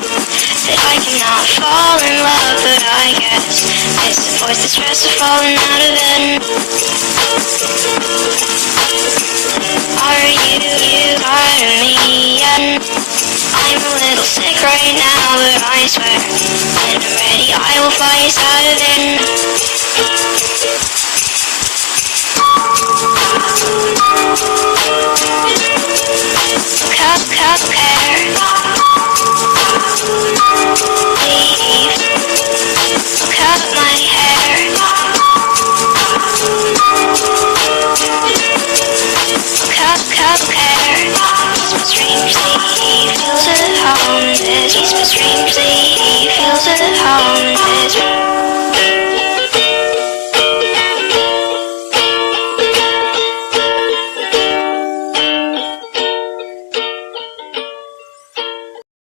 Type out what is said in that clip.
that I cannot fall in love, but I guess this avoids the stress of falling out of bed. Are you part of me yet? I'm a little sick right now, but I swear when I'm ready I will fly us out of it. Cup hair, leave, cut my hair. Cup hair, but strangely he feels at home. Says he's but strangely